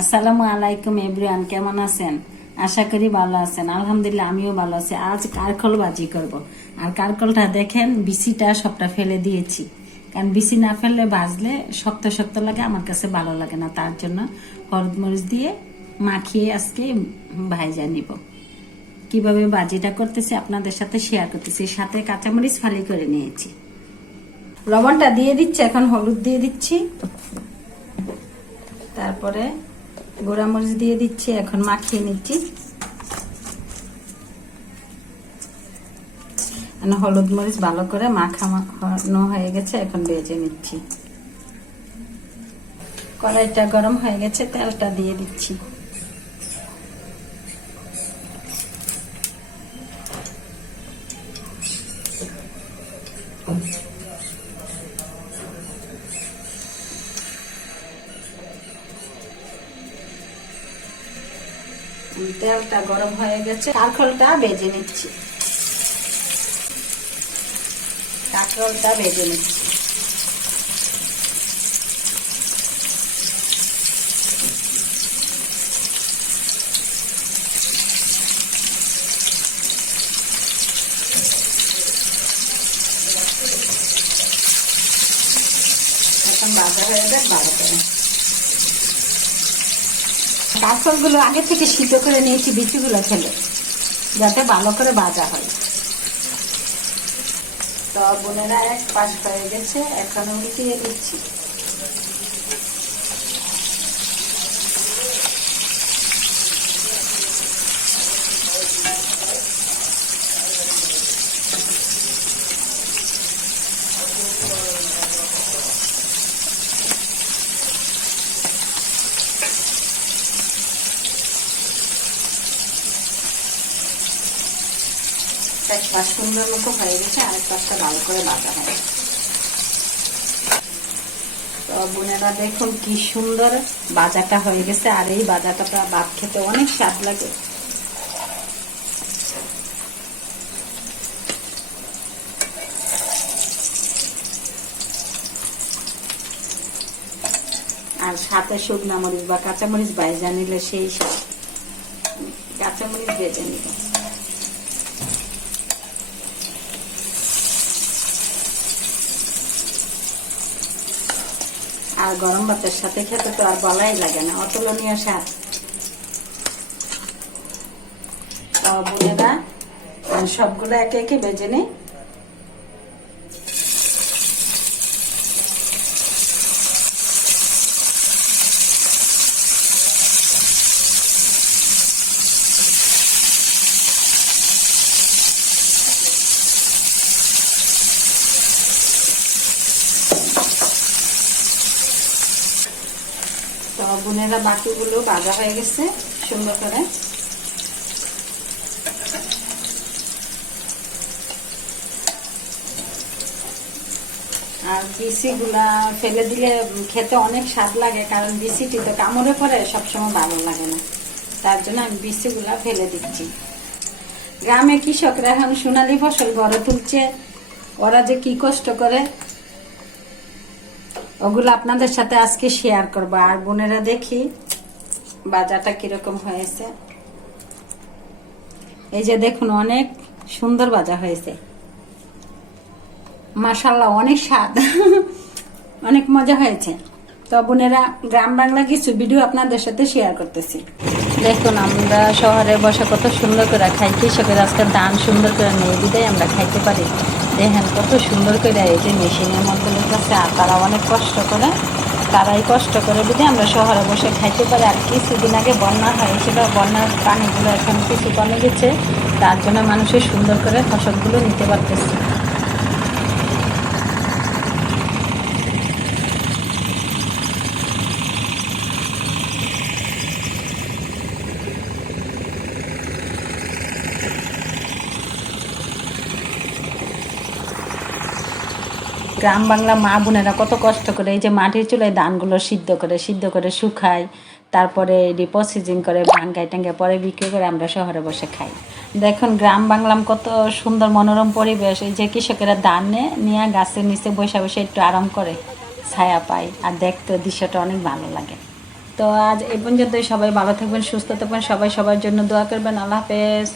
আসসালামু আলাইকুম এভরিওয়ান, কেমন আছেন? আশা করি ভালো আছেন। আলহামদুলিল্লাহ আমিও ভালো আছি। আজ কারকল ভাজি করব। আর কারকলটা দেখেন, বিচিটা সবটা ফেলে দিয়েছি, কারণ বিচি না ফেললে ভাজলে শক্ত শক্ত লাগে, আমার কাছে ভালো লাগে না। তার জন্য হলুদ মরিচ দিয়ে মাখিয়ে আজকে ভাইজা নিব। কিভাবে ভাজিটা করতেছি আপনাদের সাথে শেয়ার করতেছি। সাথে কাঁচামরিচ ফালি করে নিয়েছি। লবণটা দিয়ে দিচ্ছি, এখন হলুদ দিয়ে দিচ্ছি, তারপরে গোড়ামরিচ দিয়ে দিচ্ছি। এখন মাখিয়ে নিচ্ছি। হলুদ মরিচ ভালো করে মাখানো হয়ে গেছে, এখন ভেজে নিচ্ছি। কড়াইটা গরম হয়ে গেছে, তেলটা দিয়ে দিচ্ছি। তেলটা গরম হয়ে গেছে, কাঁকরোলটা ভেজে নিচ্ছি। কাঁকরোলটা ভেজে নিচ্ছি। এখন ভাজা হয়ে যাক ভালো করে। কাঁকরোলগুলো আগে থেকে সিদ্ধ করে নিয়েছি বিচিগুলো ফেলে, যাতে ভালো করে ভাজা হয়। তো বোনেরা এক পাশ হয়ে গেছে, এখন উল্টিয়ে দিচ্ছি। এক পাশ সুন্দর মতো হয়ে গেছে, আরেক পাশটা ভালো করে ভাজা হয়। তো বোনেরা দেখুন কি সুন্দর ভাজাটা হয়ে গেছে। আর এই ভাজাটা ভাত খেতে অনেক স্বাদ লাগে। আর সাথে শুকনা মরিচ বা কাঁচামরিচ ভাজা নিলে সেই স্বাদ। কাঁচামরিচ ভেজে নিব। আর গরম ভাতের সাথে খেতে তো আর বলাই লাগে না, অতুলনীয় স্বাদ। তো বোনেরা সবগুলো একে একে ভেজে নিই। তো বোনেরা বাকিগুলো ভাজা হয়ে গেছে সুন্দর করে। আর বিচিগুলা ফেলে দিলে খেতে অনেক স্বাদ লাগে, কারণ বিচিটি তো কামড়ে পড়ে, সবসময় ভালো লাগে না। তার জন্য আমি বিচিগুলা ফেলে দিচ্ছি। গ্রামে কৃষকরা এখন সোনালী ফসল ঘরে তুলছে, ওরা যে কি কষ্ট করে, ওগুলো আপনাদের সাথে আজকে শেয়ার করবো। আর বোনেরা দেখি বাজারটা কিরকম হয়েছে। এই যে দেখুন, অনেক সুন্দর ভাজা হয়েছে, মাশাআল্লাহ, অনেক স্বাদ। অনেক মজা হয়েছে। তো বোনেরা গ্রাম বাংলা কিছু ভিডিও আপনাদের সাথে শেয়ার করতেছি। দেখুন, আমরা শহরে বসে কত সুন্দর করে খাই, কৃষকের আজকে ধান সুন্দর করে নিয়ে বিদায় আমরা খাইতে পারি। দেখেন কত সুন্দর করে এই যে মেশিনের মধ্যে লেগেছে। আর তারা অনেক কষ্ট করে, তারাই কষ্ট করে বিদায় আমরা শহরে বসে খাইতে পারি। আর কিছুদিন আগে বন্যা হয়েছিল, বন্যার পানিগুলো এখন কিছু কমে গেছে, তার জন্য মানুষের সুন্দর করে ফসলগুলো নিতে পারতেছে। গ্রাম বাংলা মা বোনেরা কত কষ্ট করে এই যে মাটির চুলায় ধানগুলো সিদ্ধ করে শুকায়, তারপরে এটি প্রসেসিং করে ভাঙ্গায় টাঙ্গায় পরে বিক্রি করে আমরা শহরে বসে খাই। দেখুন গ্রাম বাংলাম কত সুন্দর মনোরম পরিবেশ। এই যে কৃষকেরা ধান নিয়ে গাছের নিচে বসে বসে একটু আরাম করে, ছায়া পায়, আর দেখতে দৃশ্যটা অনেক ভালো লাগে। তো আজ এই পর্যন্তই। সবাই ভালো থাকবেন, সুস্থ থাকবেন, সবাই সবার জন্য দোয়া করবেন। আল্লাহ হাফেজ।